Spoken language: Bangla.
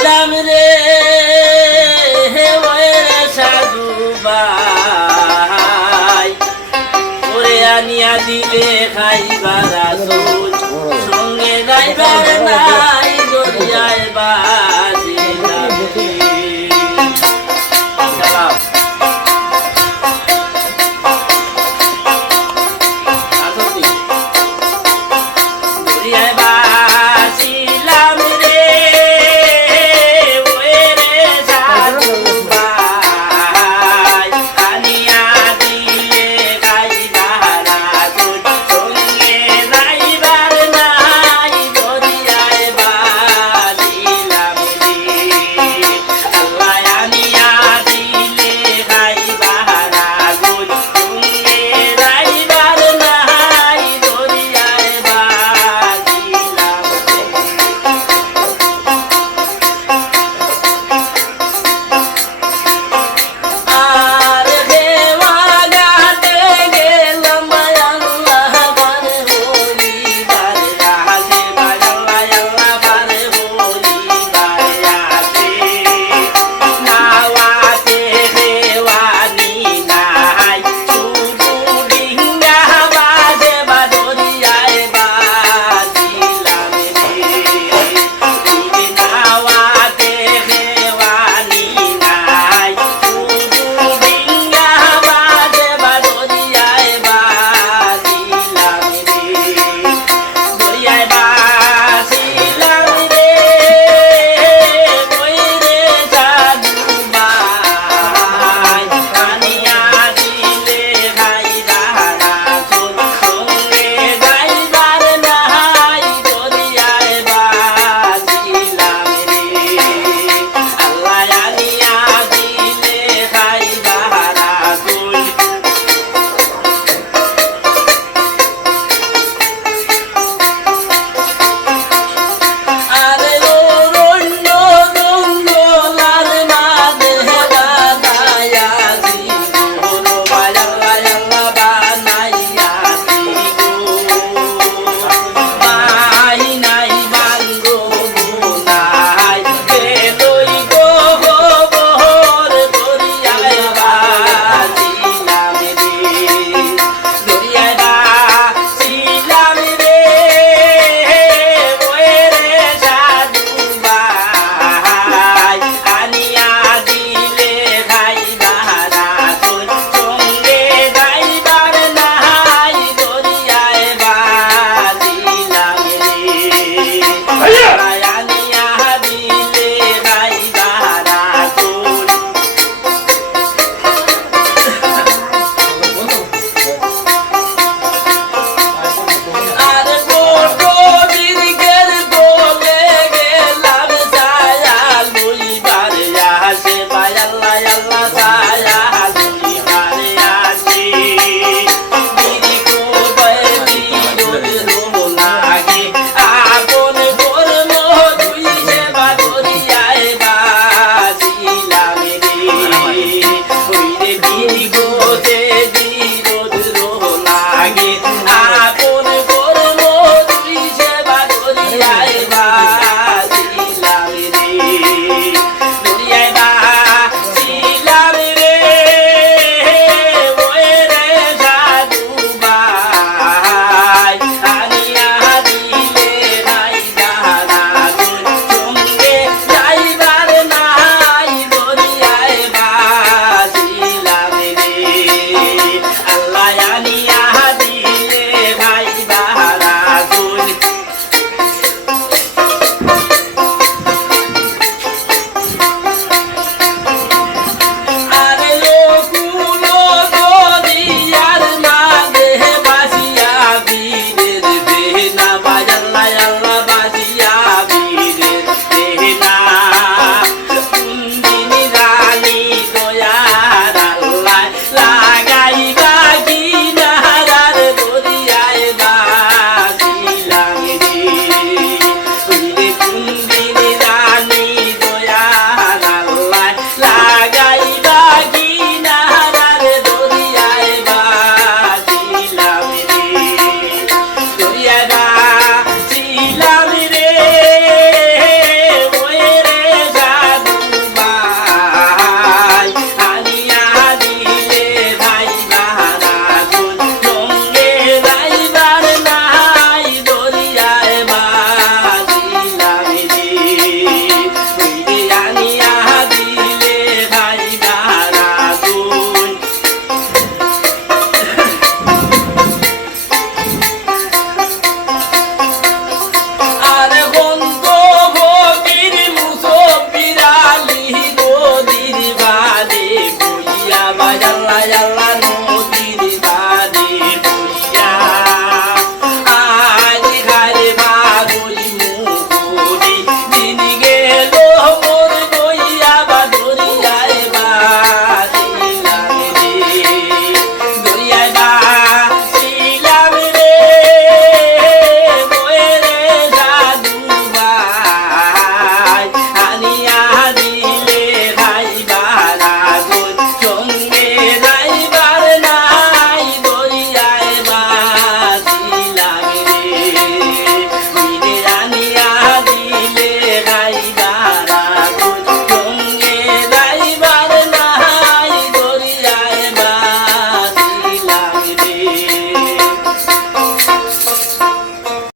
দিলাম রে। হে ওরে সাধু ভাই। ওরে আনিয়া দিলে খাইবার আসুন সঙ্গে যাইবার না Krishna